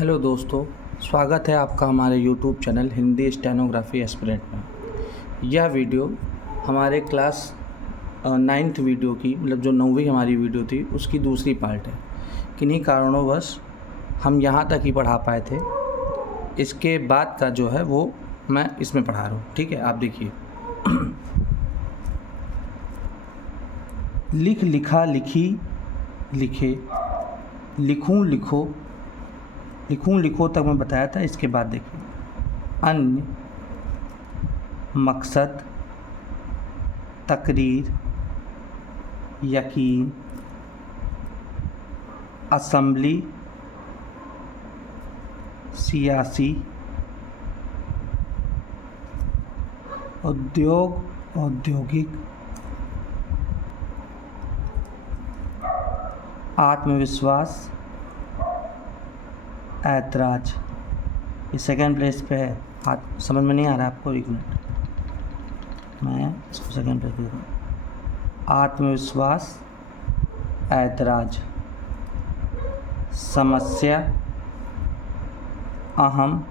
Hello दोस्तों, स्वागत है आपका हमारे YouTube channel Hindi stenography aspirant में। यह वीडियो हमारे क्लास 9th वीडियो की मतलब जो 9वीं हमारी वीडियो थी उसकी दूसरी पार्ट है। किन्हीं कारणोंवश हम यहाँ तक ही पढ़ा पाए थे। इसके बाद का जो है वो मैं इसमें पढ़ा रहा हूँ। ठीक है, आप देखिए। लिख, लिखा, लिखी, लिखे, लिखूँ, लिखो, लिखूँ लिखो तक मैं बताया था। इसके बाद देखिए, अन्य, मकसद, तकरीर, यकीन, असेंबली, सियासी, उद्योग, औद्योगिक, आत्मविश्वास, ऐतराज। ये सेकंड प्लेस पे है। समझ में नहीं आ रहा आपको? एक मिनट, मैं इसको सेकंड प्लेस पे दूँ। आत्मविश्वास, ऐतराज, समस्या, अहम,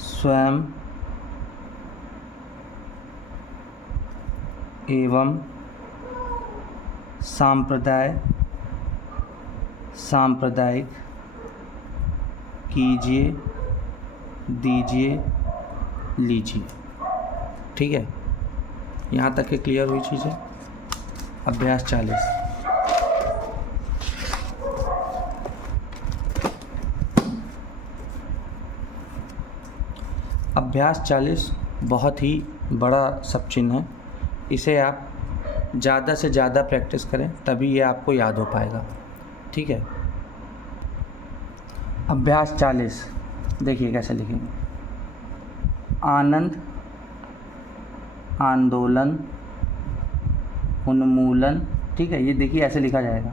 स्वयं, एवं, सांप्रदाय, सांप्रदायिक, कीजिए, दीजिए, लीजिए। ठीक है, यहाँ तक के क्लियर हुई चीज़ें। अभ्यास 40। अभ्यास 40 बहुत ही बड़ा सब चिन्ह है। इसे आप ज़्यादा से ज़्यादा प्रैक्टिस करें तभी ये आपको याद हो पाएगा। ठीक है, अभ्यास 40 देखिए कैसे लिखेंगे। आनंद, आंदोलन, उन्मूलन। ठीक है, ये देखिए ऐसे लिखा जाएगा,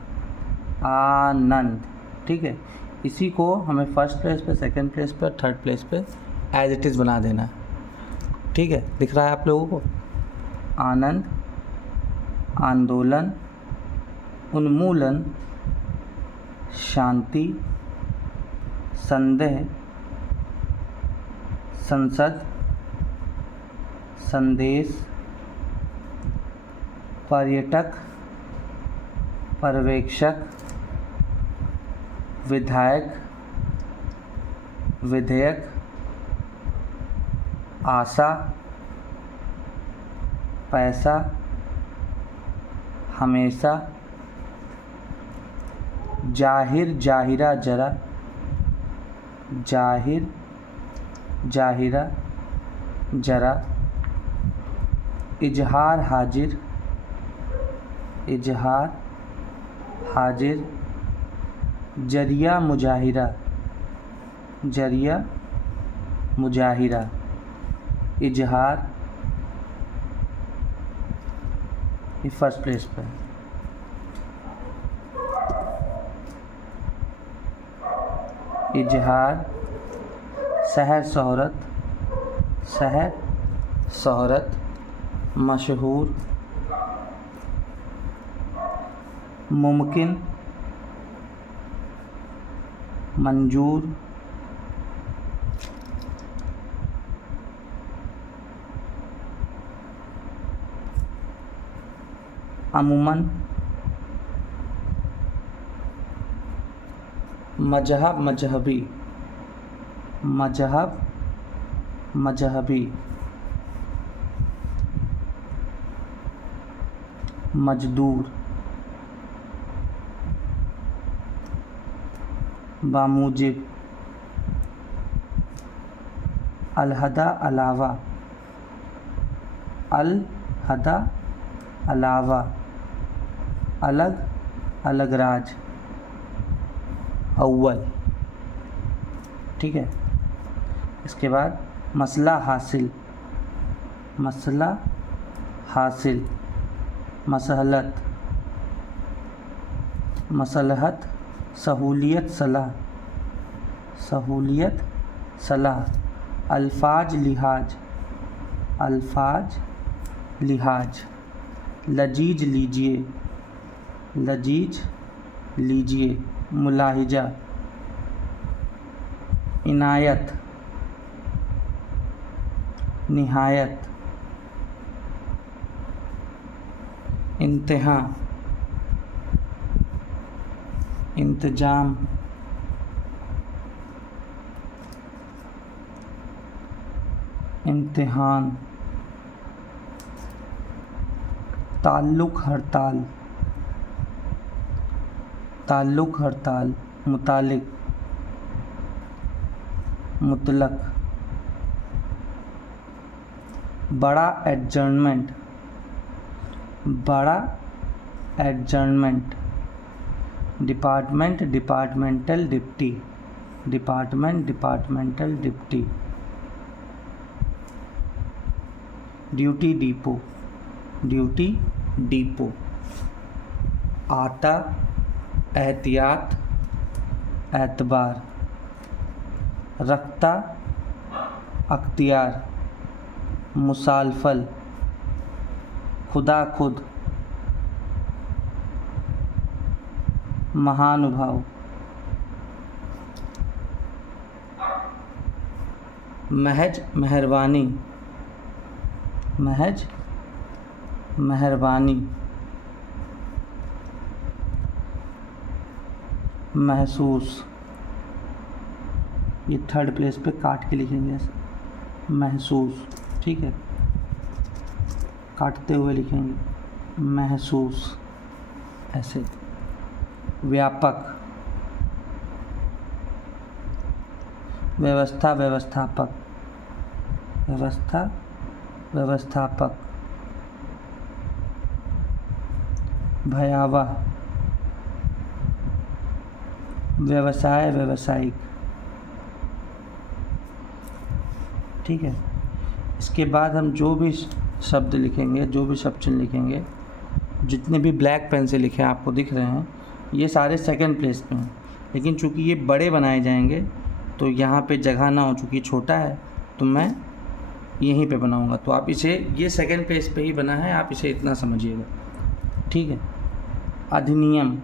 आनंद। ठीक है, इसी को हमें फर्स्ट प्लेस पे, सेकंड प्लेस पे, थर्ड प्लेस पे एज इट इज़ बना देना है। ठीक है, दिख रहा है आप लोगों को? आनंद, आंदोलन, उन्मूलन, शांति, संदेह, संसद, संदेश, पर्यटक, पर्यवेक्षक, विधायक, विधेयक, आशा, पैसा, हमेशा, जाहिर, जाहिरा, जरा, जाहिर, जाहिरा, जरा, इजहार, हाजिर, इजहार, हाजिर, जरिया, मुजाहिरा, जरिया, मुजाहिरा, इजहार। ये फर्स्ट प्लेस पर है। इजहार, शहर, शोहरत, शहर, शोहरत, मशहूर, मुमकिन, मंजूर, अमूमन, मजहब, मजहबी, मजहब, मजहबी, मजदूर, बामुजिब, अलहदा, अलावा, अलहदा, अलावा, अलग, अलगराज, अव्वल। ठीक है, इसके बाद मसला, हासिल, मसला, हासिल, मसहलत, मसलहत, सहूलियत, सलाह, सहूलियत, सलाह, अल्फाज, लिहाज, अल्फाज, लिहाज, लजीज, लीजिए, लजीज, लीजिए, मुलाहिजा, इनायत, निहायत, इंतहा, इंतजाम, इम्तिहान, ताल्लुक़ हड़ताल, ताल्लुक़ हड़ताल, मुतालिक, मुतलक, बड़ा एडजर्नमेंट, बड़ा adjournment, department, departmental, deputy, department, departmental, deputy, duty depot, duty depot, आता, एहतियात, एतबार, रखता, अख्तियार, मुसालफल, खुदा खुद, महानुभाव, महज मेहरबानी, महज मेहरबानी, महसूस, ये थर्ड प्लेस पे काट के लिखेंगे ऐसे, महसूस, ठीक है, काटते हुए लिखेंगे महसूस ऐसे। व्यापक, व्यवस्था, व्यवस्थापक, व्यवस्था, व्यवस्थापक, भयावह, व्यवसाय, व्यवसायिक, ठीक है। इसके बाद हम जो भी शब्द लिखेंगे, जो भी शब्द चिन्ह लिखेंगे, जितने भी ब्लैक पेन से लिखे आपको दिख रहे हैं, ये सारे सेकंड प्लेस पे हैं, लेकिन चूंकि ये बड़े बनाए जाएंगे तो यहाँ पे जगह ना हो, चूँकि छोटा है तो मैं यहीं पे बनाऊँगा। तो आप इसे, ये सेकंड प्लेस पे ही बना है, आप इसे इतना समझिएगा, ठीक है। अधिनियम,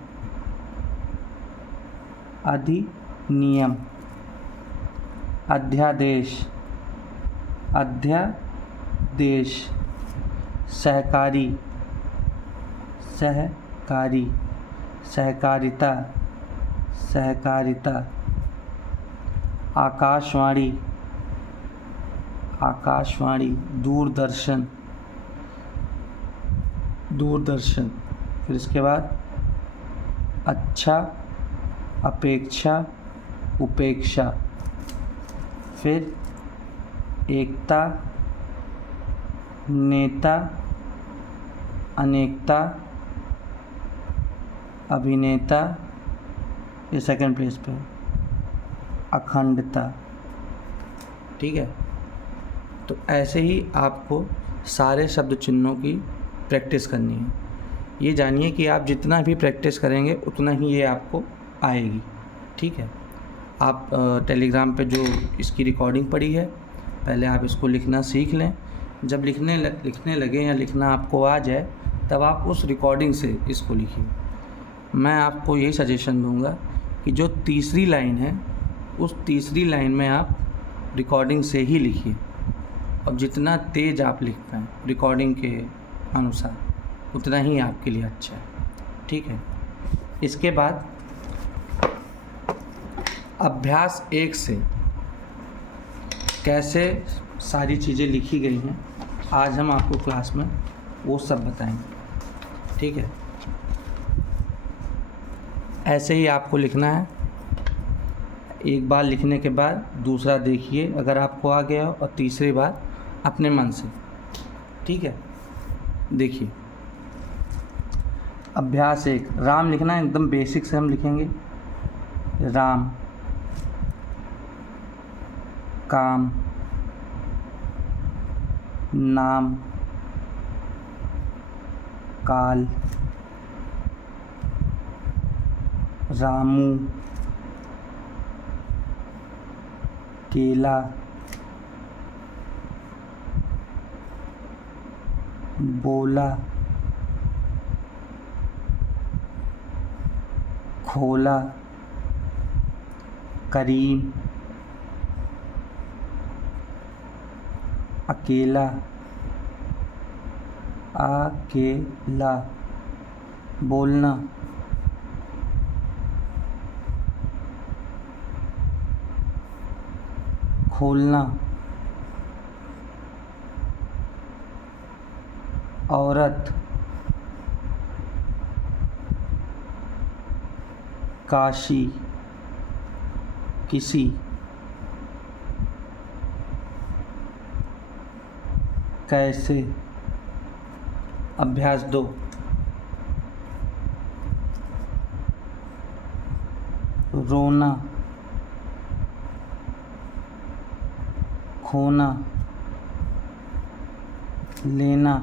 अधिनियम, अध्यादेश, अध्यादेश, सहकारी, सहकारी, सहकारिता, सहकारिता, आकाशवाणी, आकाशवाणी, दूरदर्शन, दूरदर्शन, फिर इसके बाद अच्छा, अपेक्षा, उपेक्षा, फिर एकता, नेता, अनेकता, अभिनेता, ये सेकंड प्लेस पे, अखंडता, ठीक है। तो ऐसे ही आपको सारे शब्द चिन्हों की प्रैक्टिस करनी है। ये जानिए कि आप जितना भी प्रैक्टिस करेंगे उतना ही ये आपको आएगी, ठीक है। आप टेलीग्राम पे जो इसकी रिकॉर्डिंग पड़ी है, पहले आप इसको लिखना सीख लें। जब लिखने लगे या लिखना आपको आ जाए, तब आप उस रिकॉर्डिंग से इसको लिखिए। मैं आपको यही सजेशन दूंगा कि जो तीसरी लाइन है, उस तीसरी लाइन में आप रिकॉर्डिंग से ही लिखिए, और जितना तेज़ आप लिख पाएँ रिकॉर्डिंग के अनुसार, उतना ही आपके लिए अच्छा है, ठीक है। इसके बाद अभ्यास 1 से कैसे सारी चीज़ें लिखी गई हैं, आज हम आपको क्लास में वो सब बताएंगे, ठीक है। ऐसे ही आपको लिखना है। एक बार लिखने के बाद दूसरा देखिए अगर आपको आ गया, और तीसरी बार अपने मन से, ठीक है। देखिए, अभ्यास 1, राम लिखना है, एकदम बेसिक से हम लिखेंगे। राम, काम, नाम, काल, रामू, केला, बोला, खोला, करीम, अकेला, अकेला, बोलना, खोलना, औरत, काशी, किसी, कैसे। अभ्यास 2, रोना, खोना, लेना,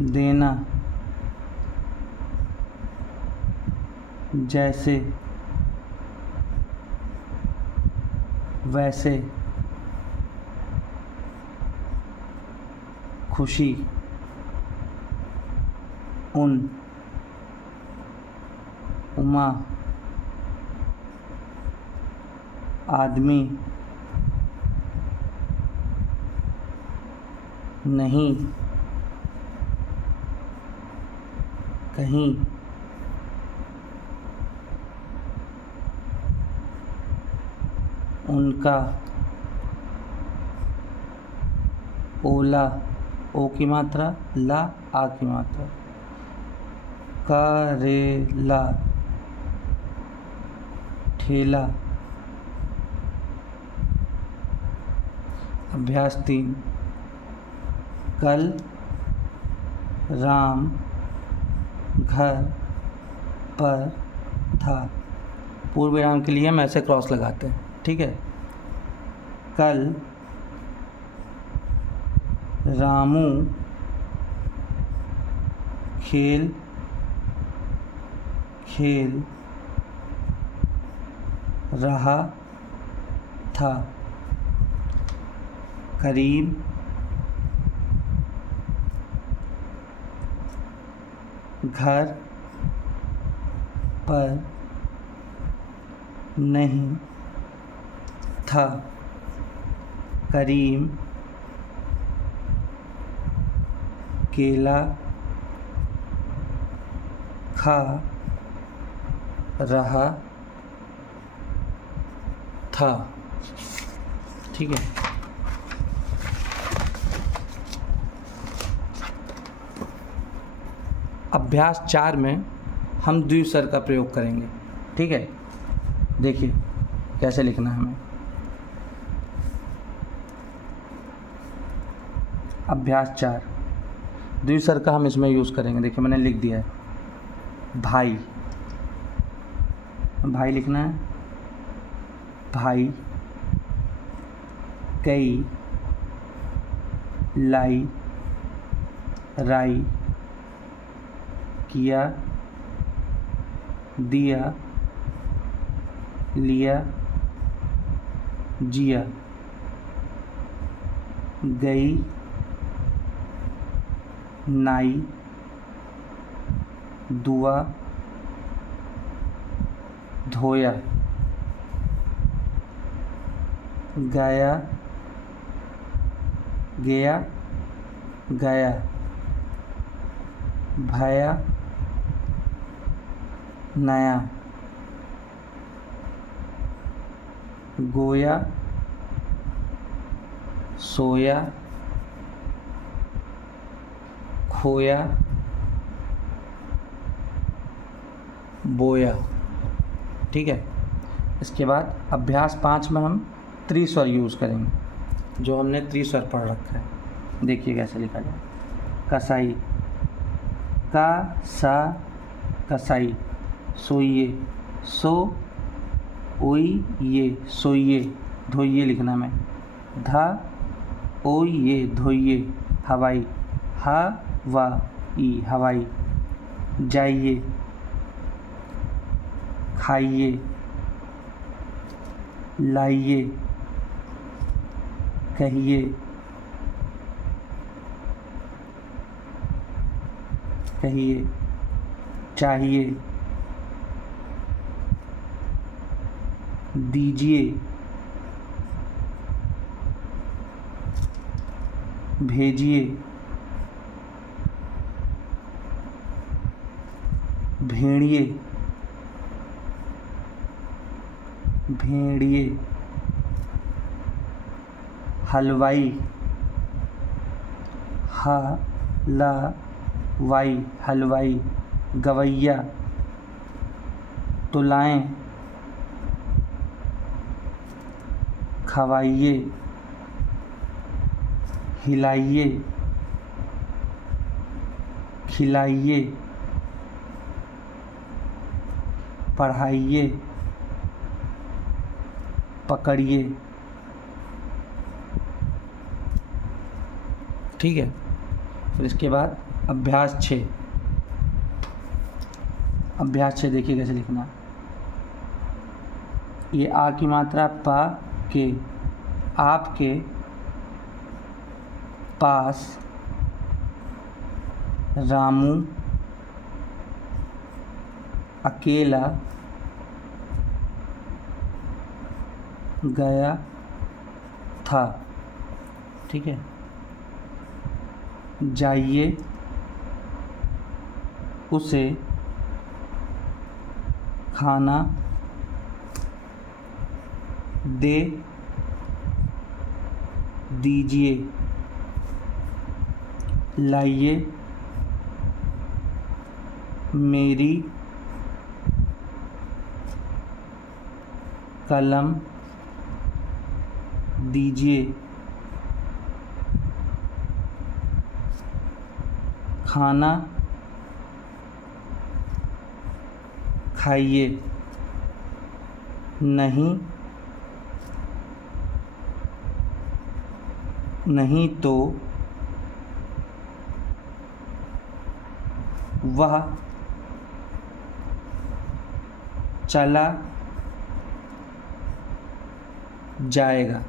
देना, जैसे, वैसे, खुशी, उन, उमा, आदमी, नहीं, कहीं, उनका, ओला, ओ की मात्रा, ला, आ की मात्रा, करेला, ठेला। अभ्यास 3, कल राम घर पर था। पूर्ण विराम के लिए हम ऐसे क्रॉस लगाते हैं, ठीक है। कल रामू खेल खेल रहा था। करीम घर पर नहीं था। करीम केला खा रहा था। ठीक है। अभ्यास 4 में हम द्विस्वर का प्रयोग करेंगे। ठीक है, देखिए कैसे लिखना है हमें। अभ्यास 4 द्विस्वर का हम इसमें यूज़ करेंगे। देखिए मैंने लिख दिया है भाई। भाई लिखना है भाई, कई, लाई, राई, किया, दिया, लिया, जिया, गई, नाई, दुआ, धोया, गया, गया, गया, भया, नया, गोया, सोया, खोया, बोया। ठीक है। इसके बाद अभ्यास 5 में हम त्रिस्वर यूज़ करेंगे, जो हमने त्रिस्वर पढ़ रखा है। देखिए कैसे लिखा जाए। कसाई, का सा कसाई, सोइए, सो ओई ये, सोइए, धोइए लिखना में, धा ओई ये, धोइए, हवाई, हा वा ई, हवाई, जाइए, खाइए, लाइए, कहिए, कहिए, चाहिए, दीजिए, भेजिए, भेड़िए, भेड़िए, हलवाई, हलवाई, हलवाई, गवैया, तुलाएं, खवाइए, हिलाइए, खिलाइए, पढ़ाइए, पकड़िए। ठीक है। फिर इसके बाद अभ्यास 6। अभ्यास 6 देखिए कैसे लिखना। ये आ की मात्रा पा के, आपके पास रामू अकेला गया था। ठीक है। जाइए, उसे खाना दे दीजिए, लाइए, मेरी कलम दीजिए, खाना खाइए, नहीं तो वह चला जाएगा।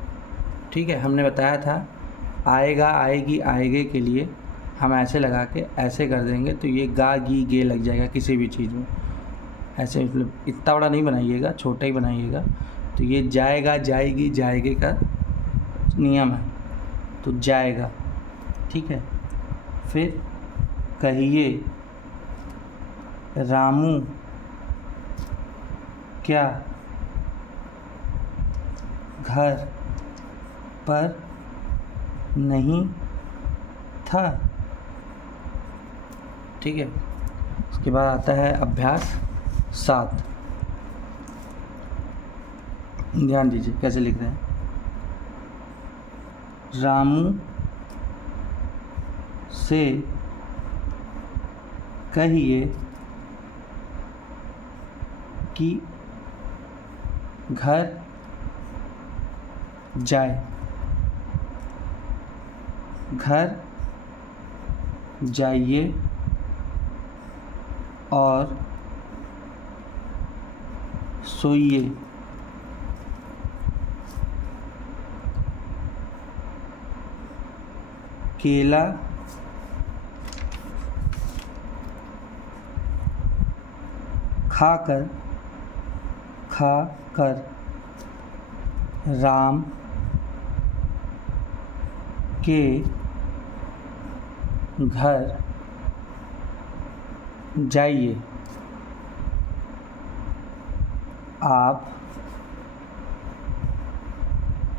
ठीक है। हमने बताया था आएगा, आएगी, आएगे के लिए हम ऐसे लगा के ऐसे कर देंगे तो ये गा, गी, गे लग जाएगा किसी भी चीज़ में। ऐसे मतलब इतना बड़ा नहीं बनाइएगा, छोटा ही बनाइएगा। तो ये जाएगा, जाएगी, जाएगे का नियम है, तो जाएगा। ठीक है। फिर कहिए, रामू क्या घर पर नहीं था। ठीक है। उसके बाद आता है अभ्यास 7। ध्यान दीजिए कैसे लिख रहे हैं। रामू से कहिए कि घर जाए, घर जाइए और सोइए, केला खाकर राम के घर जाइए। आप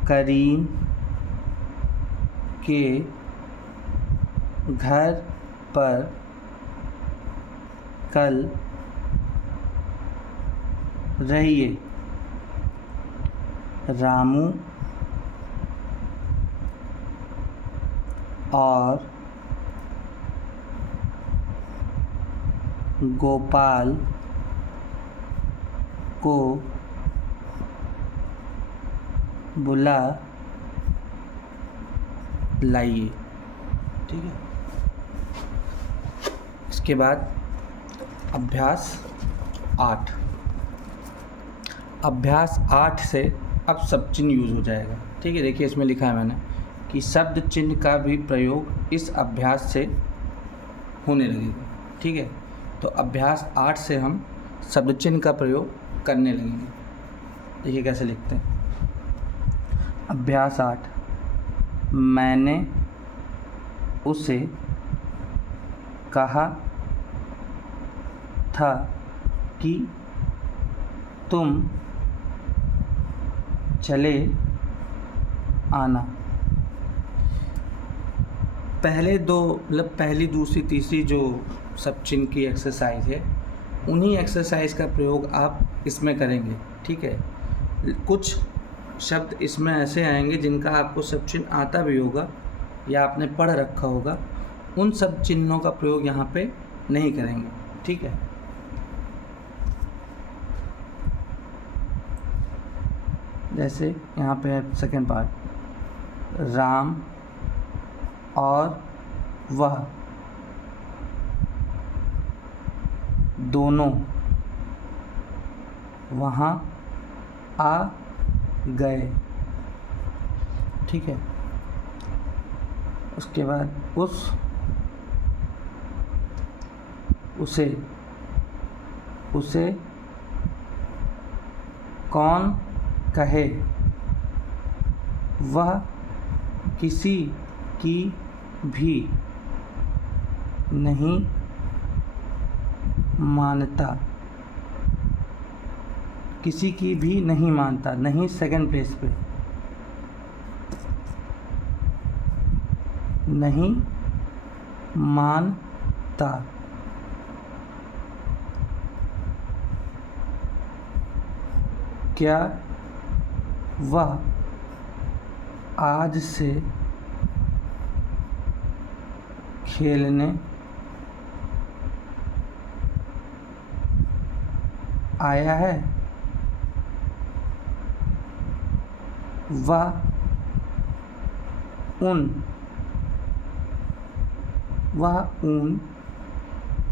करीम के घर पर कल रहिए। रामू और गोपाल को बुला लाइए। ठीक है। इसके बाद अभ्यास 8। अभ्यास 8 से अब शब्द चिन्ह यूज़ हो जाएगा। ठीक है। देखिए इसमें लिखा है मैंने कि शब्द चिन्ह का भी प्रयोग इस अभ्यास से होने लगेगा। ठीक है। तो अभ्यास 8 से हम शब्द चिन्ह का प्रयोग करने लगेंगे। देखिए कैसे लिखते हैं। अभ्यास 8, मैंने उसे कहा था कि तुम चले आना। पहले दो मतलब पहली, दूसरी, तीसरी जो सब चिन्ह की एक्सरसाइज है, उन्हीं एक्सरसाइज का प्रयोग आप इसमें करेंगे। ठीक है, कुछ शब्द इसमें ऐसे आएंगे जिनका आपको सब चिन्ह आता भी होगा या आपने पढ़ रखा होगा, उन सब चिन्हों का प्रयोग यहाँ पे नहीं करेंगे। ठीक है, जैसे यहाँ पे है सेकेंड पार्ट, राम और वह दोनों वहाँ आ गए। ठीक है, उसके बाद उसे कौन कहे, वह किसी की भी नहीं मानता। किसी की भी नहीं मानता, नहीं सेकंड पेज पे, नहीं मानता। क्या वह आज से खेलने आया है? वह ऊन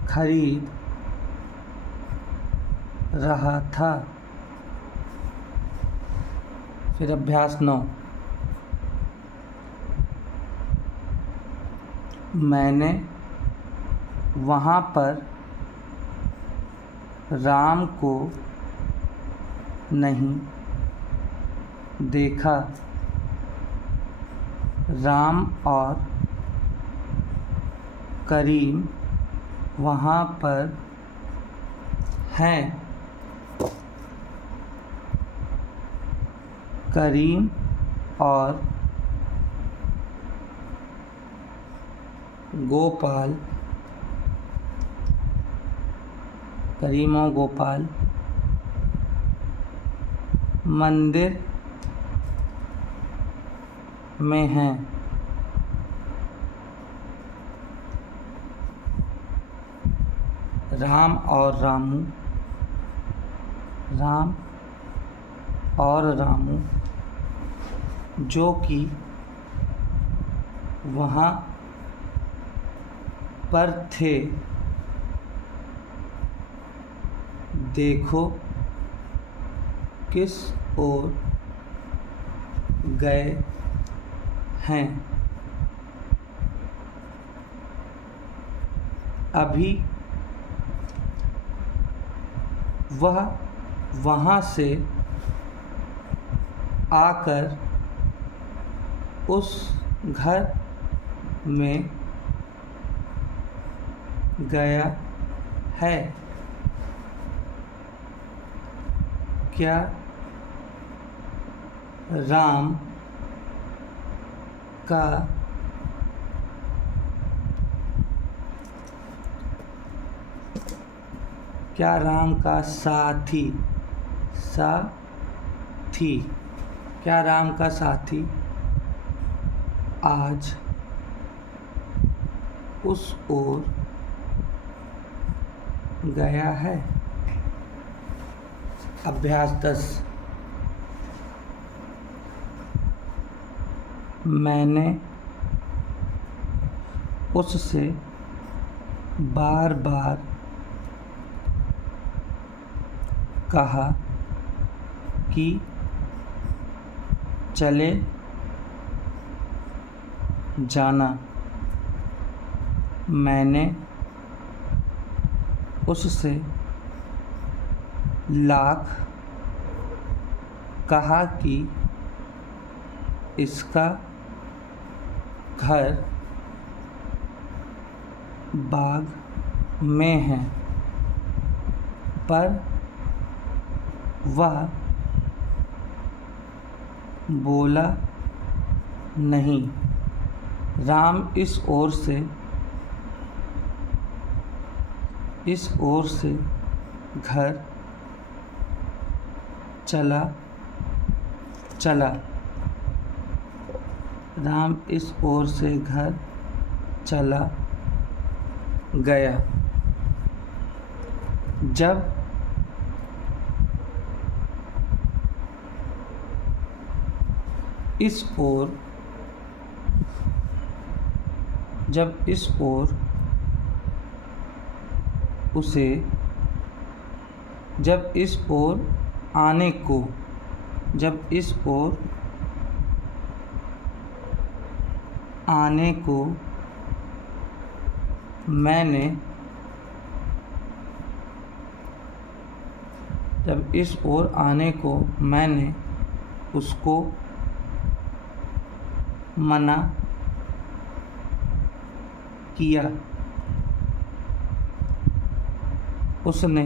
खरीद रहा था। फिर अभ्यास 9, मैंने वहाँ पर राम को नहीं देखा। राम और करीम वहाँ पर हैं। करीम और गोपाल मंदिर में हैं। राम और रामू जो कि वहाँ पर थे, देखो किस ओर गए हैं। अभी वह वहाँ से आकर उस घर में गया है। क्या राम का साथी आज उस ओर गया है? अभ्यास 10, मैंने उससे बार बार कहा कि चले जाना। मैंने उससे लाख कहा कि इसका घर बाग में है, पर वह बोला नहीं। राम इस ओर से घर चला राम इस ओर से घर चला गया। जब इस ओर उसे जब इस ओर आने को मैंने उसको मना किया, उसने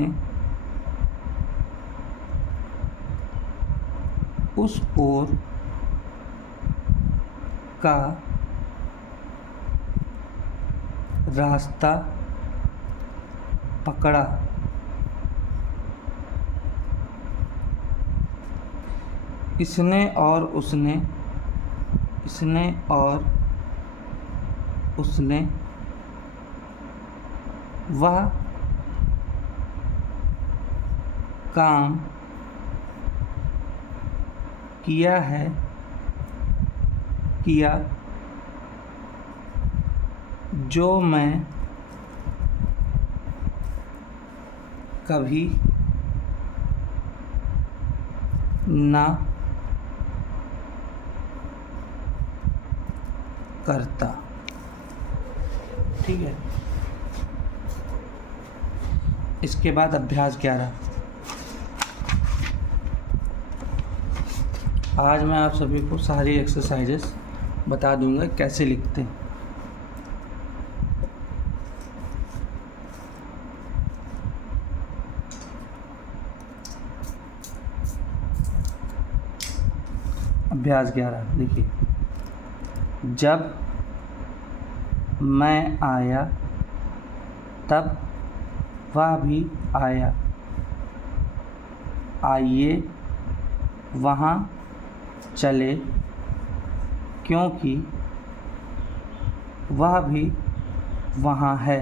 उस ओर का रास्ता पकड़ा। इसने और उसने वह काम किया जो मैं कभी ना करता। ठीक है। इसके बाद अभ्यास 11। आज मैं आप सभी को सारी एक्सरसाइजेस बता दूंगा कैसे लिखते हैं। अभ्यास 11 देखिए। जब मैं आया तब वह भी आया। आइए वहाँ चले क्योंकि वह भी वहाँ है।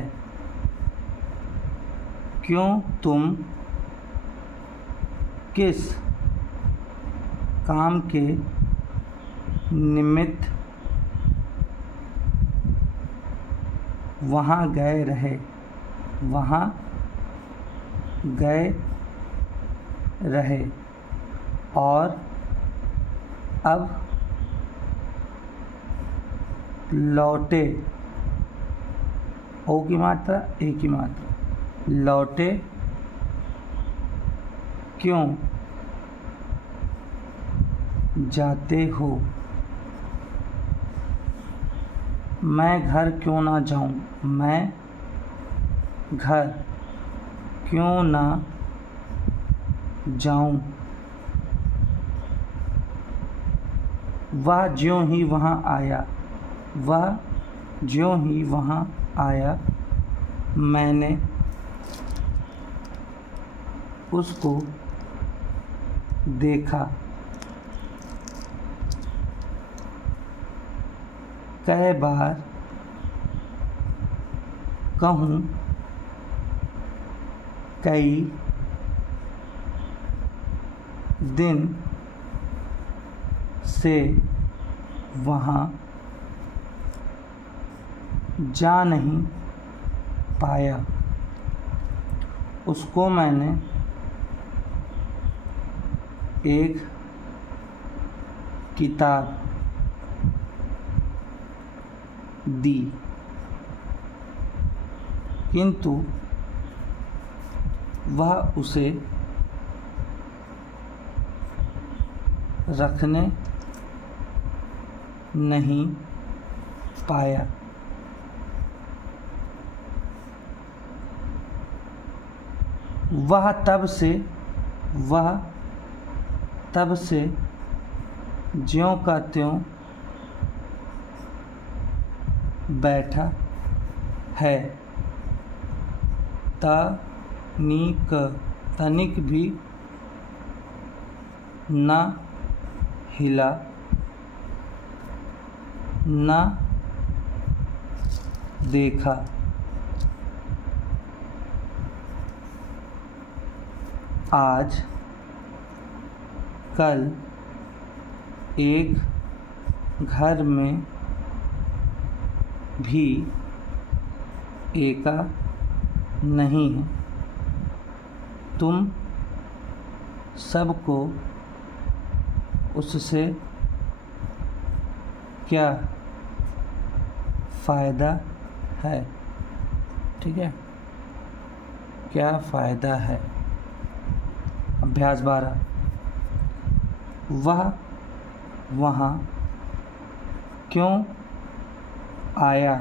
क्यों तुम किस काम के निमित्त वहाँ गए रहे और अब लौटे। ओ की मात्रा, ए की मात्रा। लौटे क्यों जाते हो। मैं घर क्यों ना जाऊं। मैं घर क्यों ना जाऊं। वह ज्यों ही वहाँ आया मैंने उसको देखा। कई बार कहूँ कई दिन से वहाँ जा नहीं पाया। उसको मैंने एक किताब दी किंतु वह उसे रखने नहीं पाया। वह तब से ज्यों का त्यों बैठा है, तनिक भी न हिला न देखा। आज कल एक घर में भी एका नहीं है। तुम सबको उससे क्या फ़ायदा है? ठीक है, क्या फ़ायदा है। अभ्यास 12। वह वहाँ क्यों आया?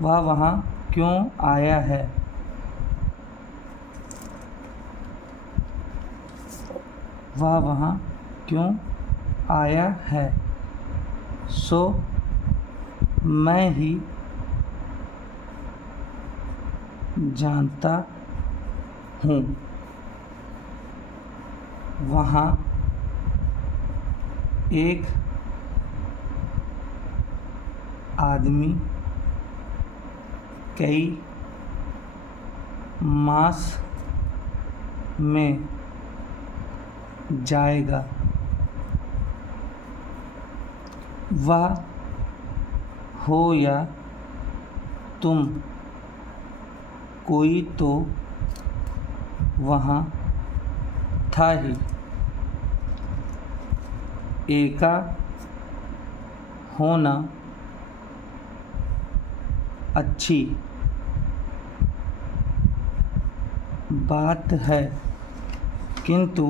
वह वहाँ क्यों आया है? वह वहाँ क्यों आया है? सो मैं ही जानता हूँ। वहाँ एक आदमी कई मास में जाएगा। वह हो या तुम, कोई तो वहाँ था ही। एका होना अच्छी बात है, किंतु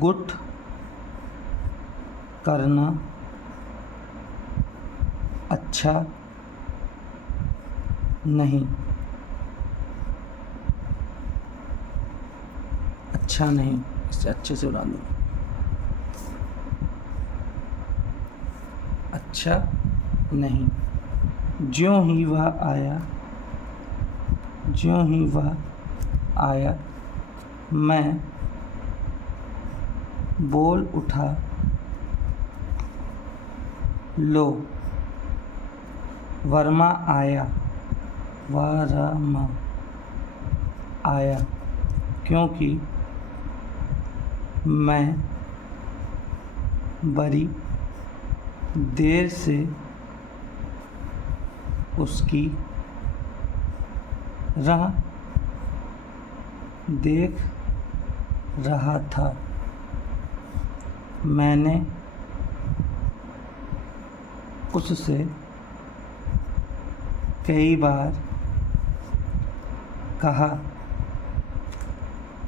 गुट करना अच्छा नहीं। अच्छा नहीं, इससे अच्छे से उड़ा दो। अच्छा नहीं। ज्यों ही वह आया, मैं बोल उठा, लो वर्मा आया। वर्मा आया, क्योंकि मैं बड़ी देर से उसकी राह देख रहा था। मैंने उससे कई बार कहा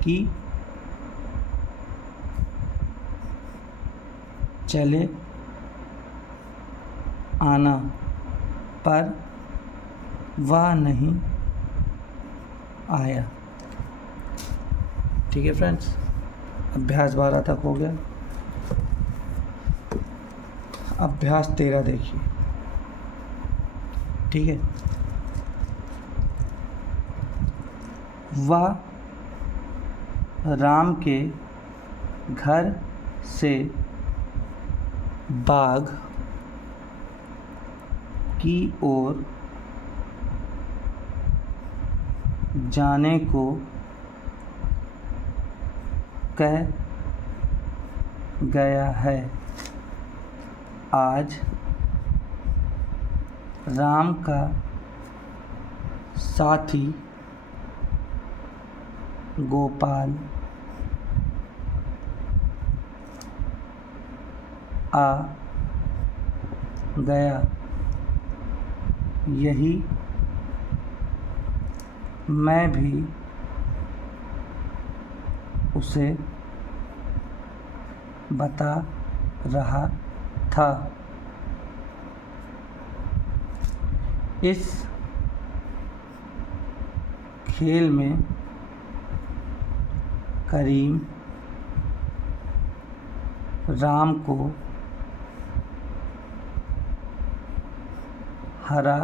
कि चले आना, पर वह नहीं आया। ठीक है फ्रेंड्स, अभ्यास 12 तक हो गया। अभ्यास 13 देखिए। ठीक है। वह राम के घर से बाग की ओर जाने को कह गया है। आज राम का साथी गोपाल आ गया। यही मैं भी उसे बता रहा था। इस खेल में करीम राम को हरा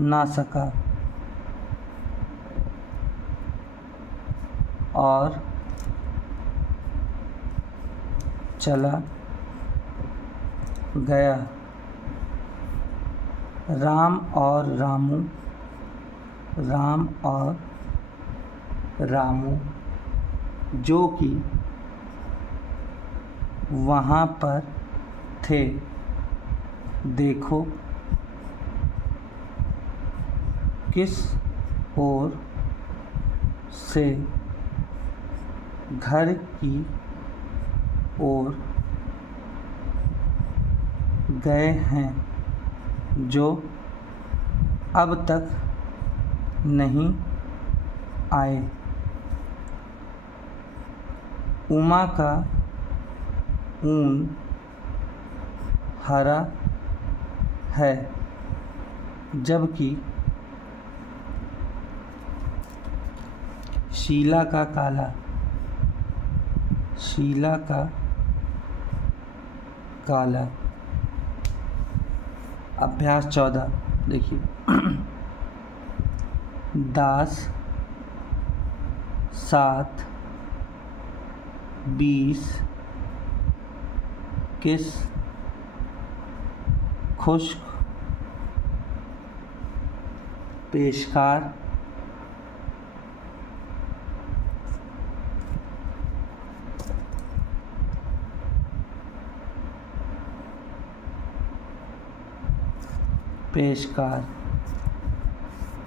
ना सका और चला गया। राम और रामू जो कि वहाँ पर थे, देखो किस ओर से घर की ओर गए हैं, जो अब तक नहीं आए। उमा का ऊन हरा है, जबकि शीला का काला। अभ्यास 14 देखिए। दास 7 20 किस खुश्क पेशकार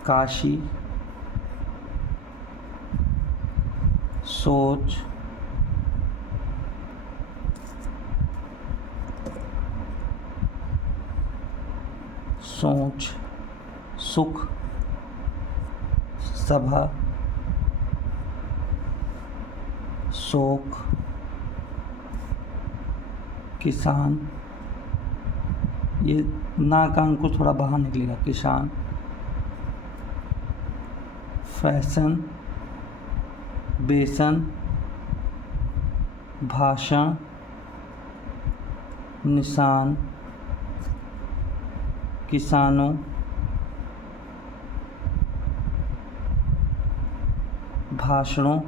काशी सोच सुख सभा शोक किसान, ये ना का अंक को थोड़ा बाहर निकलेगा, किसान। फैशन बेसन भाषण निशान किसानों भाषणों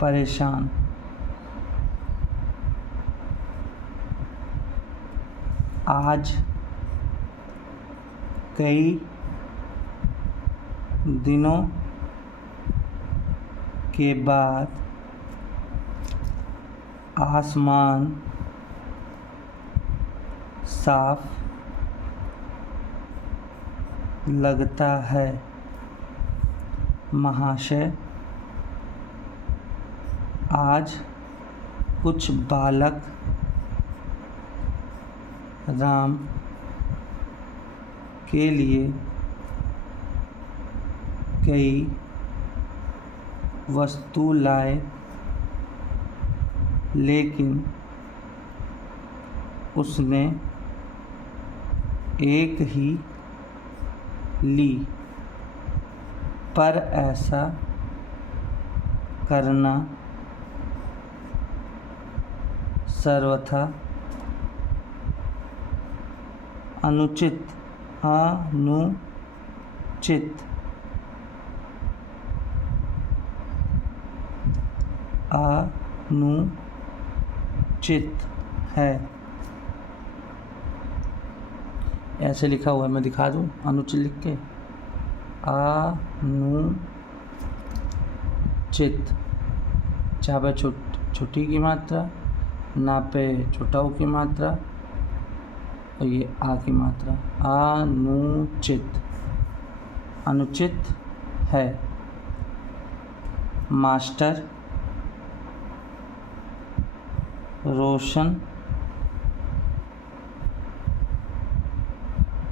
परेशान। आज कई दिनों के बाद आसमान साफ लगता है। महाशय, आज कुछ बालक राम के लिए कई वस्तु लाए, लेकिन उसने एक ही ली, पर ऐसा करना सर्वथा अनुचित है। ऐसे लिखा हुआ है, मैं दिखा दूँ अनुचित लिख के। अनुचित, जहाँ पे छोटी की मात्रा, ना पे छोटा ऊ की मात्रा, और ये आ की मात्रा। अनुचित है। मास्टर रोशन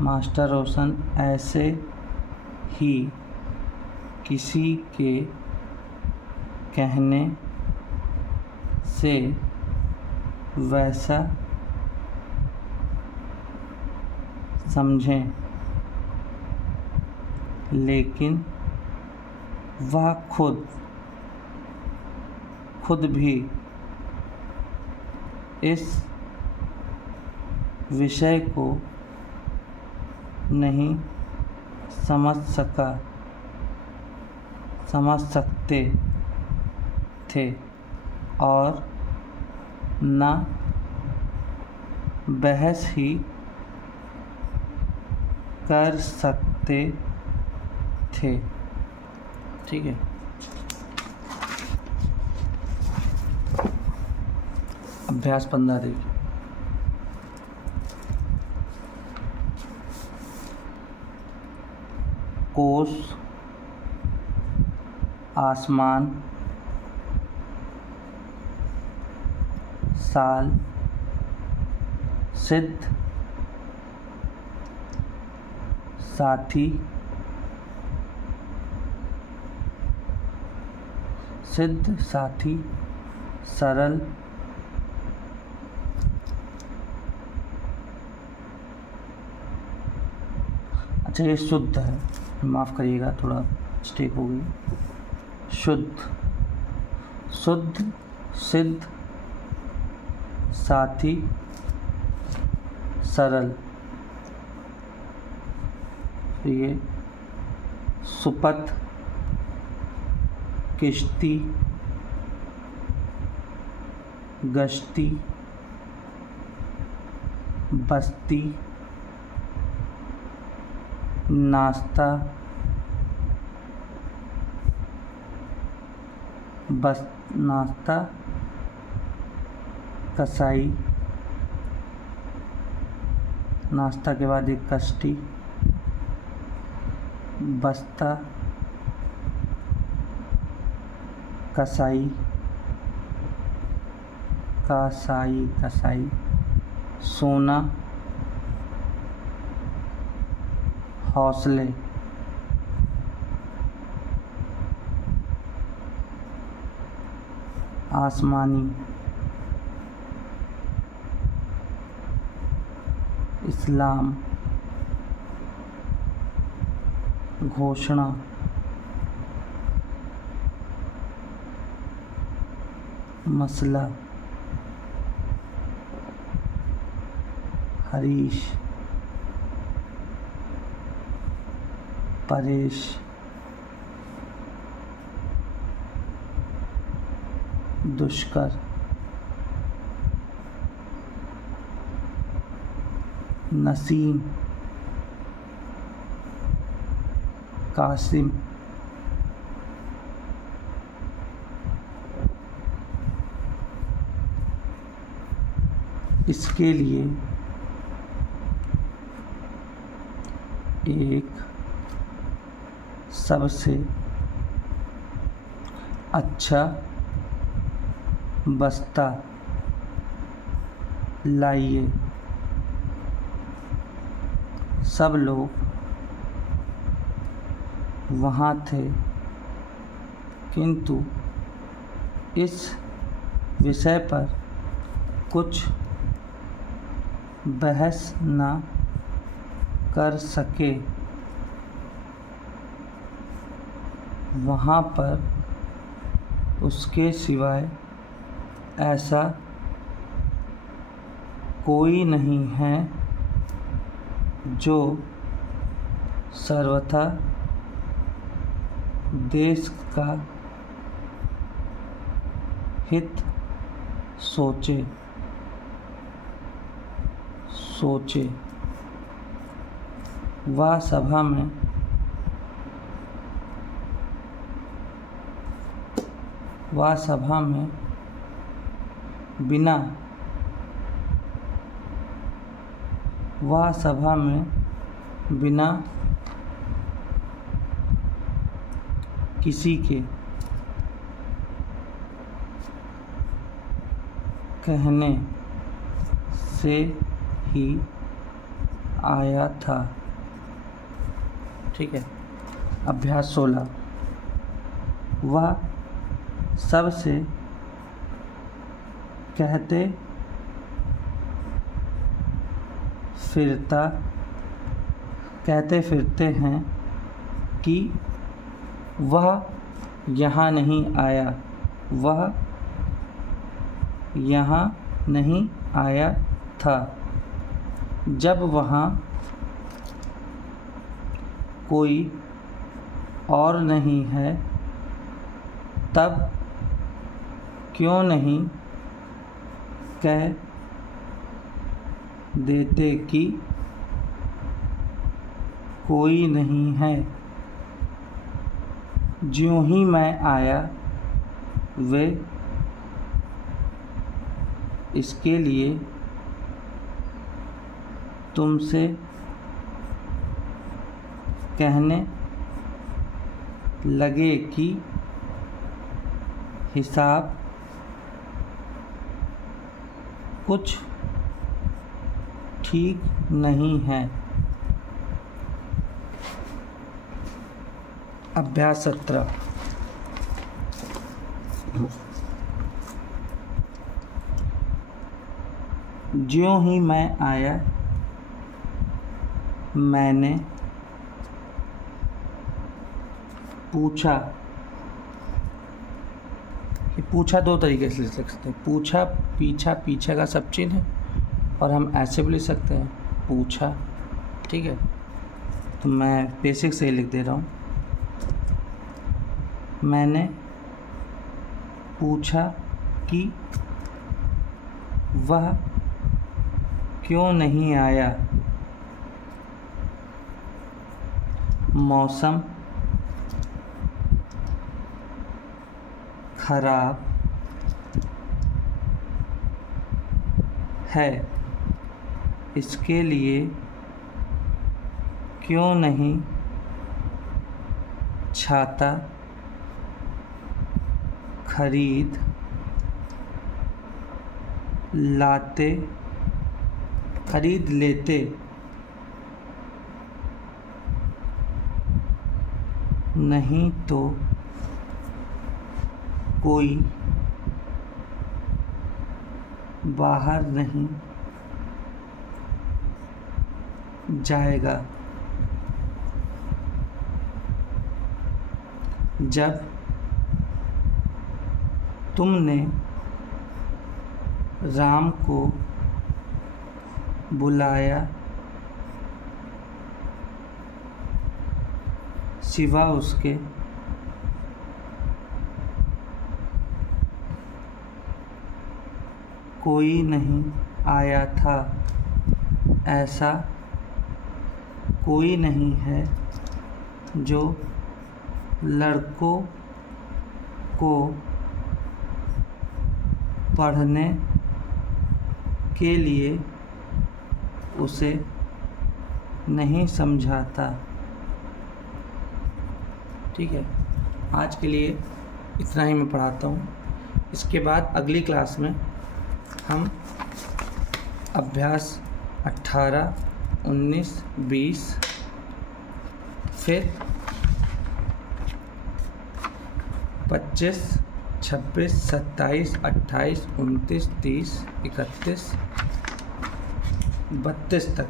मास्टर रोशन ऐसे ही किसी के कहने से वैसा समझें, लेकिन वह खुद भी इस विषय को नहीं समझ सकते थे और न बहस ही कर सकते थे। ठीक है। अभ्यास 15 देखिए। कोस, आसमान, साल, सिद्ध, साथी, सरल, अच्छा ये शुद्ध है, माफ़ करिएगा थोड़ा मिस्टेक हो गई। शुद्ध, सिद्ध, साथी, सरल। ये सुपथ, किश्ती, गश्ती, बस्ती, नाश्ता, कसाई, नाश्ता के बाद एक कश्ती, बस्ता, कसाई, सोना, हौसले, आसमानी, इस्लाम, घोषणा, मसला, हरीश, परेश, दुष्कर, नसीम, कासिम, इसके लिए एक सबसे अच्छा बस्ता लाइए। सब लोग वहाँ थे, किंतु इस विषय पर कुछ बहस न कर सके। वहाँ पर उसके सिवाय ऐसा कोई नहीं है जो सर्वथा देश का हित सोचे। वह सभा में बिना किसी के कहने से ही आया था। ठीक है। अभ्यास 16। वह सबसे कहते फिरते हैं कि वह यहाँ नहीं आया। वह यहाँ नहीं आया था। जब वहाँ कोई और नहीं है तब क्यों नहीं कह देते कि कोई नहीं है। ज्यों ही मैं आया वे इसके लिए तुमसे कहने लगे कि हिसाब कुछ ठीक नहीं है। अभ्यास 17। ज्यों ही मैं आया मैंने पूछा। ये पूछा दो तरीके से लिख सकते हैं। पूछा पीछा, पीछे का सब चिन्ह है, और हम ऐसे भी लिख सकते हैं पूछा। ठीक है, तो मैं बेसिक से ही लिख दे रहा हूँ। मैंने पूछा कि वह क्यों नहीं आया। मौसम खराब है, इसके लिए क्यों नहीं छाता खरीद लेते। नहीं तो कोई बाहर नहीं जाएगा। जब तुमने राम को बुलाया सिवा उसके कोई नहीं आया था। ऐसा कोई नहीं है जो लड़कों को पढ़ने के लिए उसे नहीं समझाता। ठीक है, आज के लिए इतना ही मैं पढ़ाता हूँ। इसके बाद अगली क्लास में हम अभ्यास 18, 19, 20, फिर 25, 26, 27, 28, 29, 30, 31, 32 तक,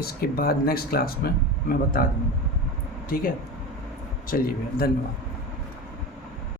इसके बाद नेक्स्ट क्लास में मैं बता दूँगा। ठीक है, चलिए भैया, धन्यवाद।